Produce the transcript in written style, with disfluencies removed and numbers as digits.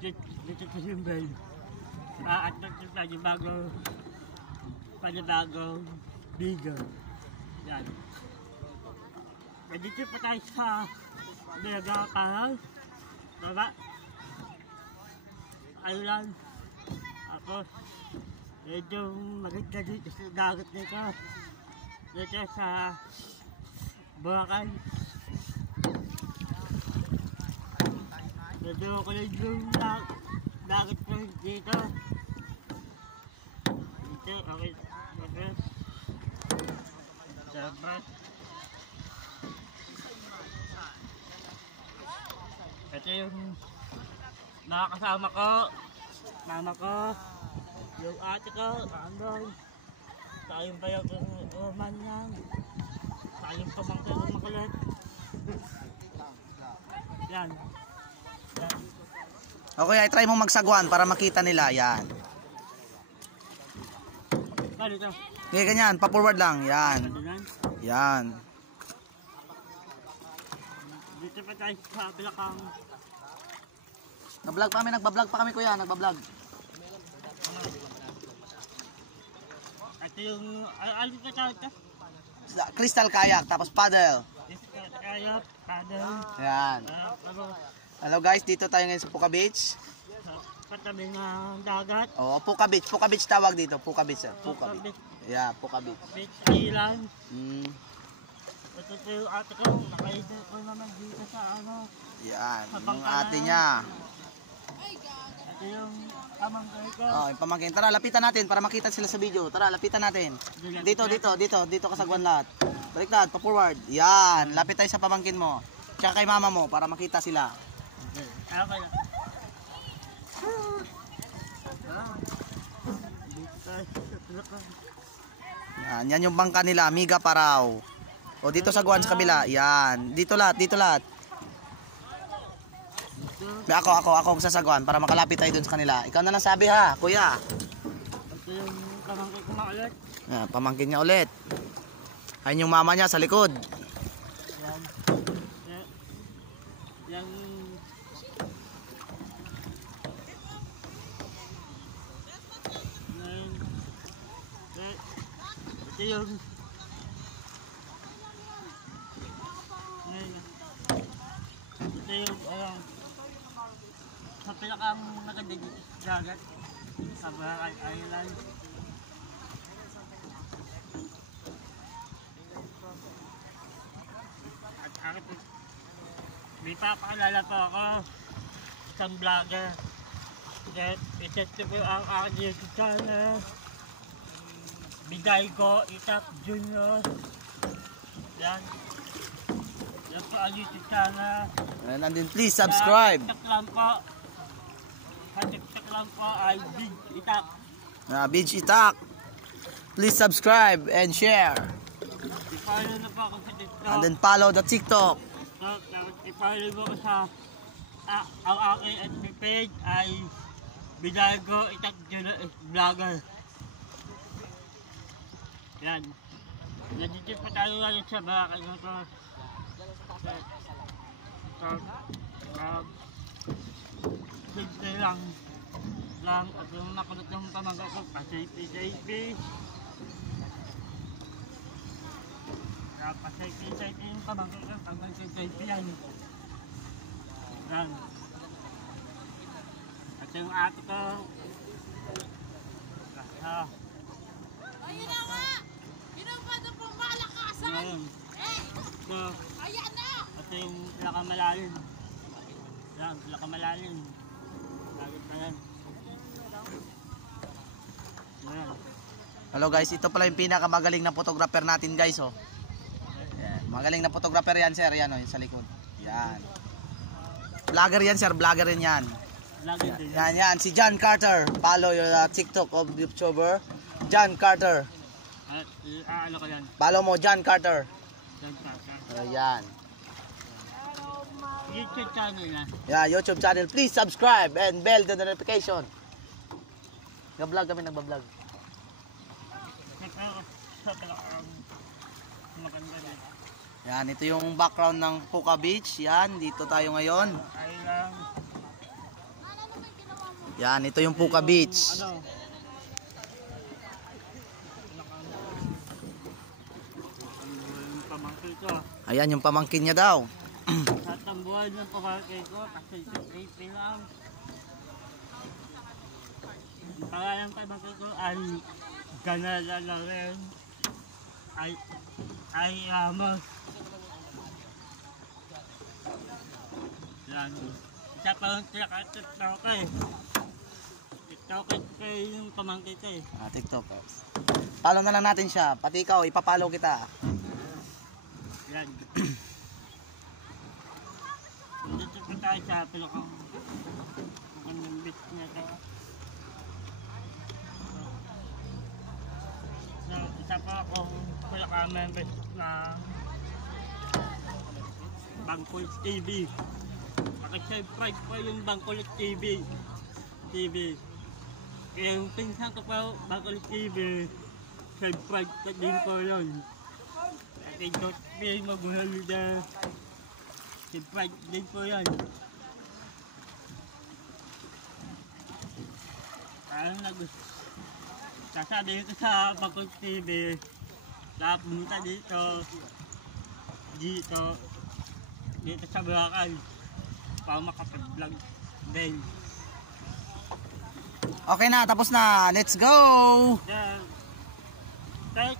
Dito sa Simbel. At panibagong bigo. Yan. Dito pa tayo sa Niagara Falls. Baba. Ayun. Tapos, medyo maganda dito sa dagat nito. Dito sa Boracay. Medyo kulay yung dagat ko dito. Dito, okay. Dapat. Ito yung nakakasama ko. Mama ko. Yung ate ko. Andon. Tayong bayaw ko man yan. Tayong pamangkin ng makulit. Yan. Okay, ay try mo magsagwan para makita nila. Yan. Dito. Okay, ganyan. Pa-forward lang. Yan. Yan. Dito pa tayo sa Bilakang. Nag-vlog pa kami. Nagbablog pa kami, kuya. Nagbablog. Ito yung... Ano ka tayo ito? Crystal kayak. Tapos paddle. Crystal kayak. Paddle. Yan. Hello guys, dito tayo ngayon sa Puka Beach. Katabi ng dagat. Oh, Puka Beach. Puka Beach tawag dito. Puka Beach, sir. Puka Beach. Yeah, Puka Beach. Beach Island. Ito po yung ate ko. Nakaidyo ko naman dito sa ano. Yan, yung ate niya. Ito yung pamangkin ko. Oh, yung pamangkin. Tara, lapitan natin para makita sila sa video. Tara, lapitan natin. Dito kasagwan lahat. Baliktad, pa-forward. Yan, lapit tayo sa pamangkin mo. Tsaka kay mama mo para makita sila. Okay. Yan yung bangka nila, Amiga Paraw. O dito sa Guan sa kabila. Yan, dito lahat. Ako sasagwan para makalapit tayo dun sa kanila. Ikaw na lang sabi ha, kuya. Ito yung pamangkin ko ulit. Yan, pamangkin niya ulit. Ayun yung mama niya sa likod. Yan. Yan. Ito yung sa pinakang magandang dagat sa Boracay Island. At may papakilala po ako isang vlogger. Ito po ang aking YouTube channel. Bidaygo Itak Junior. Yan. Yan po ang YouTube channel. And then please subscribe. TikTok lang po ay Big Itak. Big Itak. Please subscribe and share. I-follow na po ako sa TikTok. And then follow the TikTok. I-follow mo ko sa ang aking FB page ay Bidaygo Itak Junior Vlogger. Yan. Nandito pa tayo ngayon sa Boracay na to. Simple lang at yung nakulot yung pamangga ko pasaypi yung pamangga ko hanggang pasaypi yan at yung ate ko ayun na nga! Pinagpado pong malakasan! Ayan na! At yung pinakamalalim. Yan, pinakamalalim. Lagit pa yan. Hello guys, ito pala yung pinakamagaling na photographer natin guys. Oh. Yan. Magaling na photographer yan sir. Yan oh, yung sa likod. Yan. Vlogger yan sir, vlogger rin yan. Yan. Si John Carter. Follow your TikTok of YouTuber. John Carter. Ano ka yan? Follow mo John Carter. John Carter. Yan. YouTube channel na. Yeah, YouTube channel. Please subscribe and bell the notification. Nag-vlog kami, nagbablog. Yan, ito yung background ng Puka Beach. Yan, dito tayo ngayon. Yan, ito yung Puka Beach. Ano? Yung pamangkin ko. Ayan yung pamangkin niya daw. Tatambuhan ng pamangkin ko kasi 50 lang. Ang pangalan ng pamangkin ko ay Ganala na rin. Ay Ramos. Yan. Isa pa lang TikTok eh. TikTok kayo yung pamangkin ko eh. TikTok. Follow na lang natin siya. Pati ikaw, ipapollow kita. Yan. Dito pa tayo sa Pilokang. Ang beach niya ito. So, isa pa akong Pilokang members na Bangkulit TV. Pakisubscribe po yung Bangkulit TV. Kaya yung pinsan ko po, Bangkulit TV, subscribe ko din po yun. Kay Dotp magmahal na subscribe din po yan. Sasabihin ko sa Bangkulit TV na pumunta dito sa Boracay para makapag-vlog din. Okay na, tapos na. Let's go! Then,